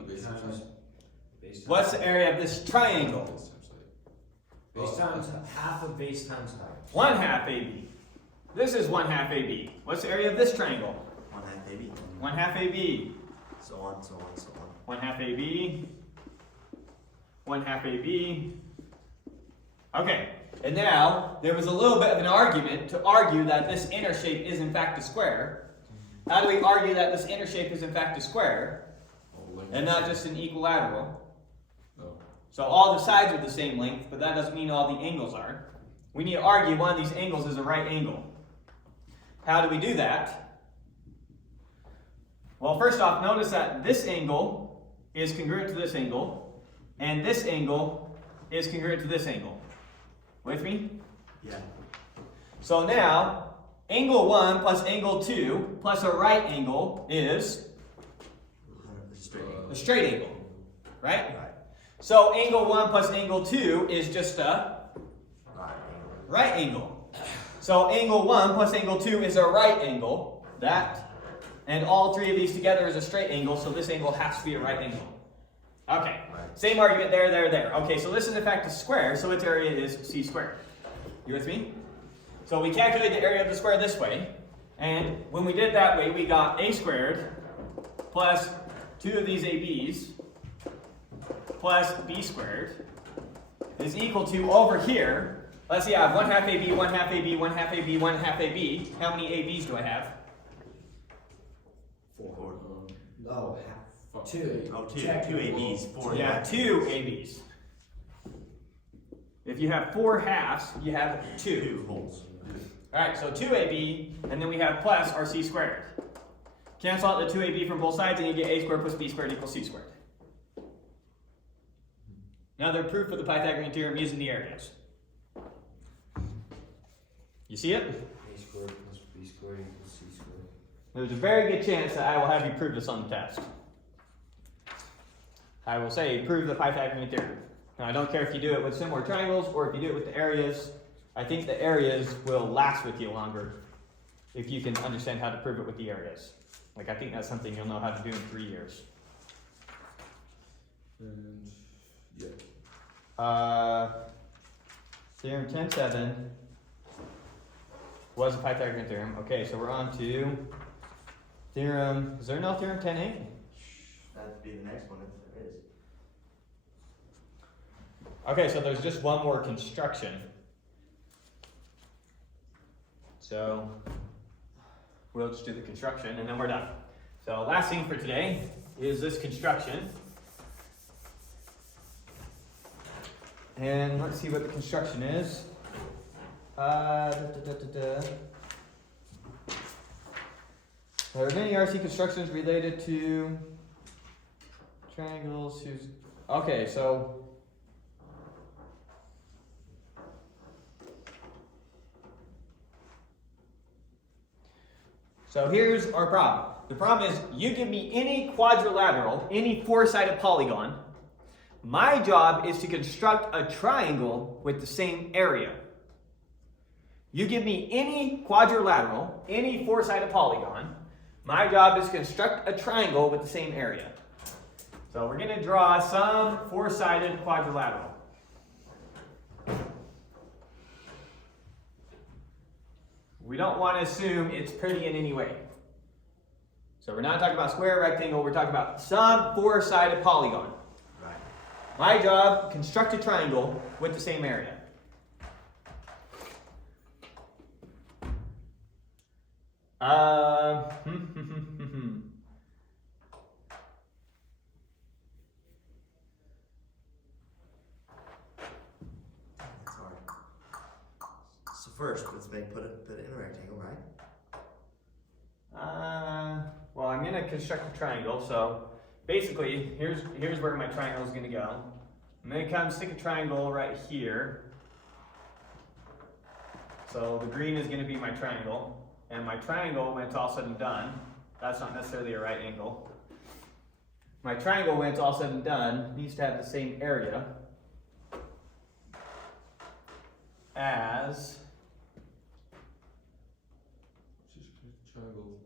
Base times times base times What's the area of this triangle? base times height. base times half of base times height. 1/2 AB. This is 1/2 AB. What's the area of this triangle? 1/2 AB. 1/2 AB. So on, so on, so on. 1/2 AB. 1/2 AB. Okay, and now there was a little bit of an argument to argue that this inner shape is in fact a square. How do we argue that this inner shape is in fact a square and not just an equilateral? No. So all the sides are the same length, but that doesn't mean all the angles are. We need to argue one of these angles is a right angle. How do we do that? Well, first off, notice that this angle is congruent to this angle, and this angle is congruent to this angle. With me? Yeah. So now, angle 1 plus angle 2 plus a right angle is It's straight. a straight angle, right? Right. So angle 1 plus angle 2 is just a Right. right angle. So angle 1 plus angle 2 is a right angle. That. And all three of these together is a straight angle, so this angle has to be a right angle. Okay. Right. Same argument there, there, there. Okay, so this is in fact a square, so its area is c squared. You with me? So we calculate the area of the square this way, and when we did that way, we got a squared plus 2 of these ab's plus b squared is equal to, over here, let's see, I have 1/2 ab, 1/2 ab, 1/2 ab, 1/2 ab. How many ab's do I have? 4. No, Fuck. 2. Oh, 2. Check. 2 ABs. 4. Yeah, 2 ab's. If you have 4 halves, you have 2. 2 holes. Alright, so 2ab, and then we have plus our c squared. Cancel out the 2ab from both sides, and you get a squared plus b squared equals c squared. Another proof of the Pythagorean theorem using the areas. You see it? A squared plus b squared equals c squared. There's a very good chance that I will have you prove this on the test. I will say, prove the Pythagorean theorem. Now, I don't care if you do it with similar triangles or if you do it with the areas. I think the areas will last with you longer if you can understand how to prove it with the areas. Like, I think that's something you'll know how to do in 3 years. And yeah. Theorem 10.7 was a Pythagorean theorem. Okay, so we're on to theorem, is there no theorem 10.8? That'd be the next one if there is. Okay, so there's just one more construction. So we'll just do the construction and then we're done. So last thing for today is this construction. And let's see what the construction is. There are many RC constructions related to triangles whose... Okay, so... So here's our problem. The problem is you give me any quadrilateral, any four-sided polygon. My job is to construct a triangle with the same area. You give me any quadrilateral, any four-sided polygon. My job is to construct a triangle with the same area. So we're going to draw some four-sided quadrilateral. We don't want to assume it's pretty in any way. So we're not talking about square, rectangle, we're talking about some four-sided polygon. Right. My job, construct a triangle with the same area. That's hard. So first, let's put it in a rectangle, right? Well, I'm going to construct a triangle, so basically, here's where my triangle is going to go. I'm going to come stick a triangle right here. So the green is going to be my triangle, and my triangle, when it's all said and done, that's not necessarily a right angle. My triangle, when it's all said and done, needs to have the same area as Just triangle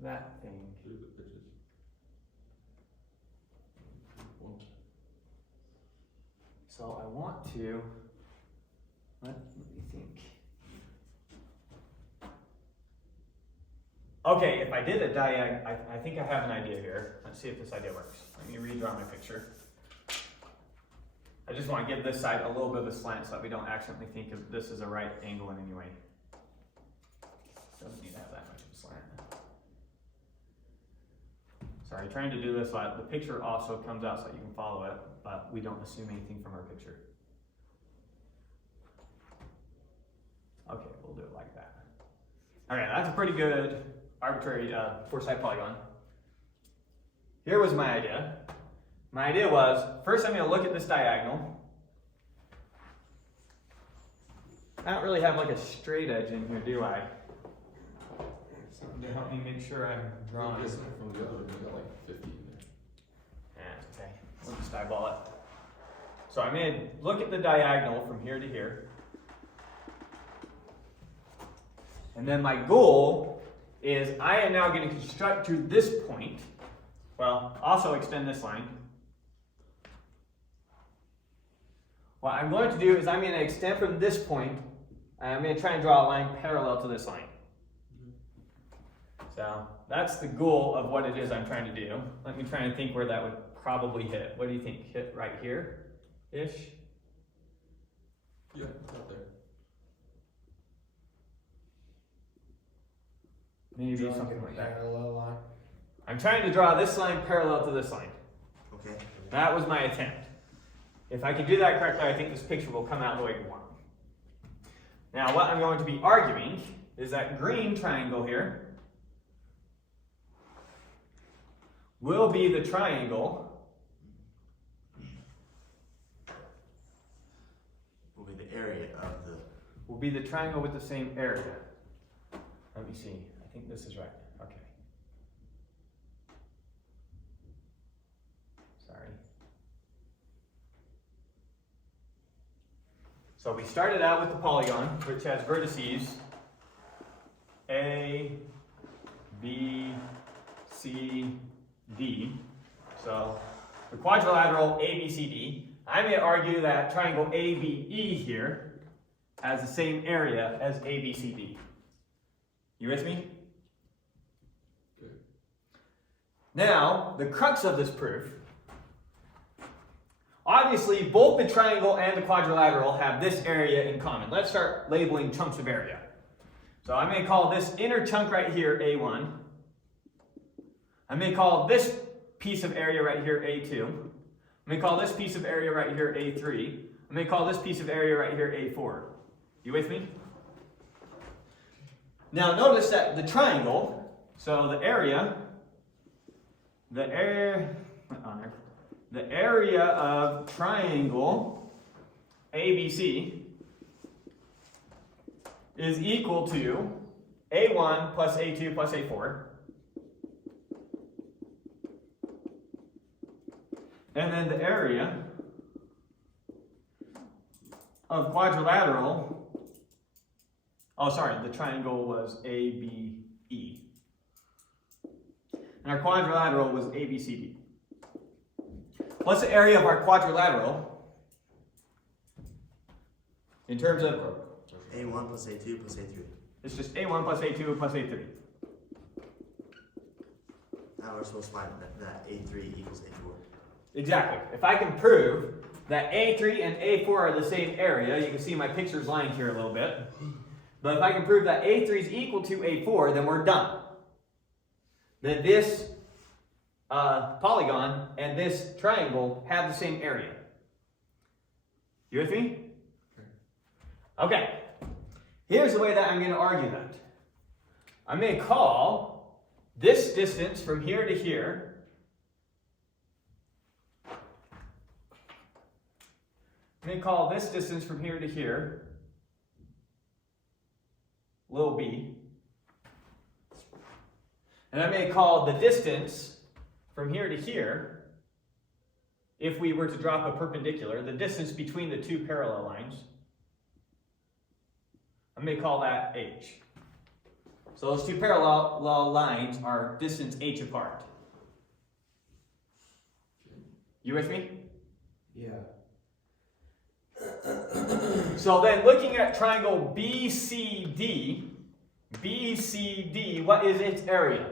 that thing. through the edges. One. So I want to, let me think. Okay, if I did a diag, I think I have an idea here. Let's see if this idea works. Let me redraw my picture. I just want to give this side a little bit of a slant so that we don't accidentally think of this as a right angle in any way. Doesn't need to have that much of a slant. Sorry, trying to do this so the picture also comes out so that you can follow it, but we don't assume anything from our picture. Okay, we'll do it like that. Okay, that's a pretty good arbitrary four-sided polygon. Here was my idea. My idea was, first I'm going to look at this diagonal. I don't really have like a straight edge in here, do I? Something to help me make sure I'm drawing. This one from the other one, we got like 50 in there. Yeah, okay. We'll just eyeball it. So I'm going to look at the diagonal from here to here. And then my goal is I am now going to construct to this point. Well, also extend this line. What I'm going to do is I'm going to extend from this point, and I'm going to try and draw a line parallel to this line. So that's the goal of what it is I'm trying to do. Let me try and think where that would probably hit. What do you think? Hit right here-ish? Yeah, it's out there. Maybe Draw something a like that. parallel line. I'm trying to draw this line parallel to this line. Okay. That was my attempt. If I can do that correctly, I think this picture will come out the way we want. Now, what I'm going to be arguing is that green triangle here will be the triangle Will be the area of the. will be the triangle with the same area. Let me see. I think this is right. Okay. Sorry. So we started out with the polygon, which has vertices A, B, C, D. So the quadrilateral ABCD. I'm going to argue that triangle ABE here has the same area as ABCD. You with me? Good. Now, the crux of this proof. Obviously, both the triangle and the quadrilateral have this area in common. Let's start labeling chunks of area. So I'm going to call this inner chunk right here A1. I'm going to call this piece of area right here A2. I'm going to call this piece of area right here A3. I'm going to call this piece of area right here A4. You with me? Now notice that the triangle, so the area of triangle ABC is equal to A1 plus A2 plus A4. And then the area of quadrilateral, oh sorry, the triangle was ABE. And our quadrilateral was ABCD. What's the area of our quadrilateral in terms of, A1 plus A2 plus A3. it's just A1 plus A2 plus A3. Now we're supposed to find that A3 equals A4. Exactly. If I can prove that A3 and A4 are the same area, you can see my picture's lined here a little bit. But if I can prove that A3 is equal to A4, then we're done. Then this polygon and this triangle have the same area. You with me? Okay. Here's the way that I'm going to argue that. I'm going to call this distance from here to here I'm going to call this distance from here to here little b. And I'm going to call the distance from here to here, if we were to drop a perpendicular, the distance between the two parallel lines, I'm going to call that h. So those two parallel lines are distance h apart. You with me? Yeah. So then looking at triangle BCD, what is its area?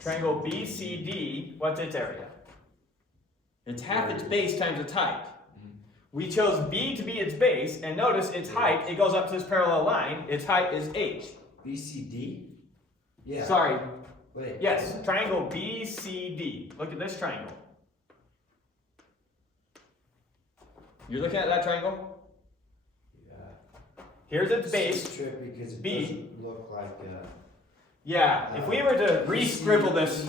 Triangle BCD, what's its area? It's half its base times its height. We chose B to be its base, and notice its height, it goes up to this parallel line, its height is h. BCD? Yeah. Sorry, Wait. yes, triangle BCD. Look at this triangle. You're looking at that triangle? Yeah. Here's its It's base. just trippy because it B. doesn't look like Yeah, if we were to re-scribble this,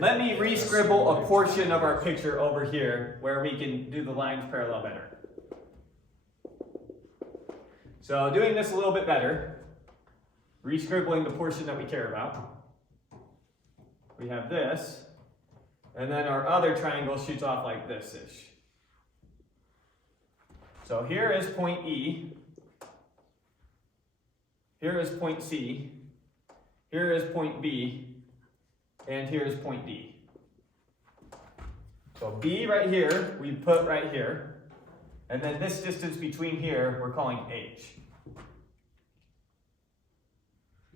let me re-scribble a portion of our picture over here where we can do the lines parallel better. So doing this a little bit better, re-scribbling the portion that we care about. We have this, and then our other triangle shoots off like this-ish. So here is point E, here is point C, here is point B, and here is point D. So B right here, we put right here, and then this distance between here, we're calling H.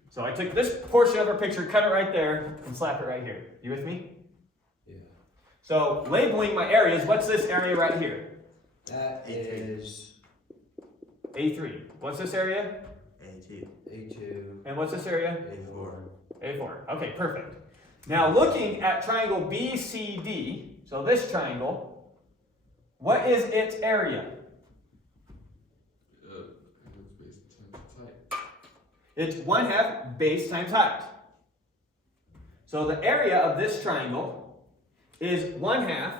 So I took this portion of our picture, cut it right there, and slap it right here. You with me? Yeah. So labeling my areas, what's this area right here? That is A3. What's this area? A2. A2. And what's this area? A4. A4. Okay, perfect. Now looking at triangle BCD, so this triangle, what is its area? It's 1/2 base times height. So the area of this triangle is 1/2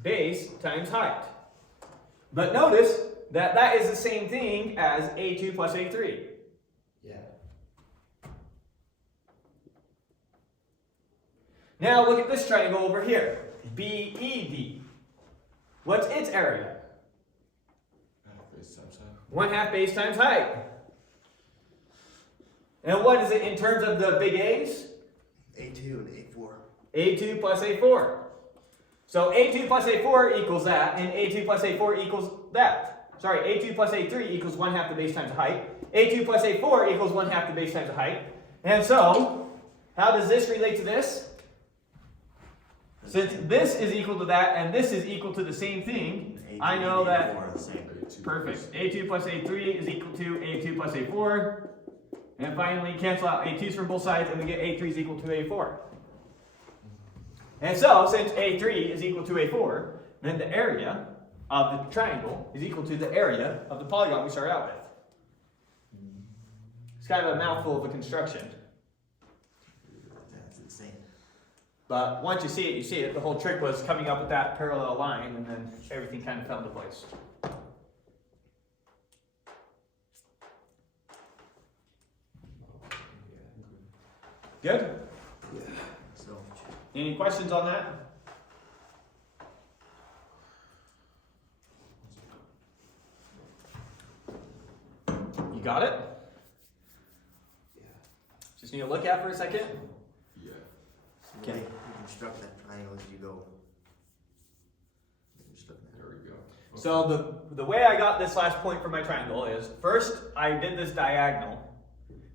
base times height. But notice that that is the same thing as A2 plus A3. Yeah. Now look at this triangle over here, BED. What's its area? 1/2 base times height. And what is it in terms of the big A's? A2 and A4. A2 plus A4. So A2 plus A4 equals that, and A2 plus A4 equals that. Sorry, A2 plus A3 equals 1/2 the base times the height. A2 plus A4 equals 1/2 the base times the height. And so, how does this relate to this? Since this is equal to that, and this is equal to the same thing, A2 I know and that, A4 are the same. perfect. A2 plus A3 is equal to A2 plus A4. And finally, cancel out A2's from both sides, and we get A3 is equal to A4. And so, since A3 is equal to A4, then the area of the triangle is equal to the area of the polygon we start out with. It's kind of a mouthful of a construction. That's insane. But once you see it, you see it. The whole trick was coming up with that parallel line, and then everything kind of fell into place. Good? So, Any questions on that? You got it? Yeah. Just need to look at it for a second. Yeah. so Okay. you construct that triangle as you go. Construct that. There we go. Okay. So the way I got this last point for my triangle is, first I did this diagonal,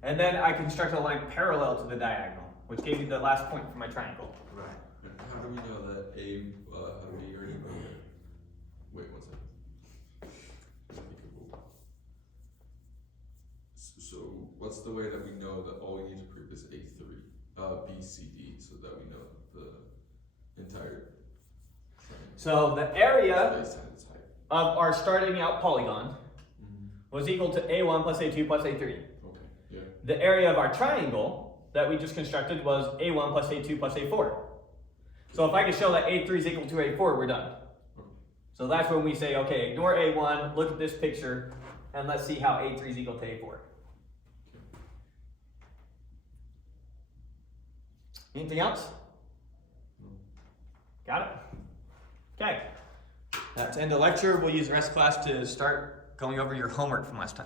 and then I constructed a line parallel to the diagonal, which gave me the last point for my triangle. Right. How do we know that A, how do we already know that? Wait one second. So what's the way that we know that all we need to prove is A3, B, C, D, so that we know the entire triangle? So the area Base times its height. of our starting out polygon was equal to A1 plus A2 plus A3. Okay, yeah. The area of our triangle that we just constructed was A1 plus A2 plus A4. So if I can show that A3 is equal to A4, we're done. So that's when we say, okay, ignore A1, look at this picture, and let's see how A3 is equal to A4. Anything else? Got it? Okay. That's end of lecture. We'll use the rest of class to start going over your homework from last time.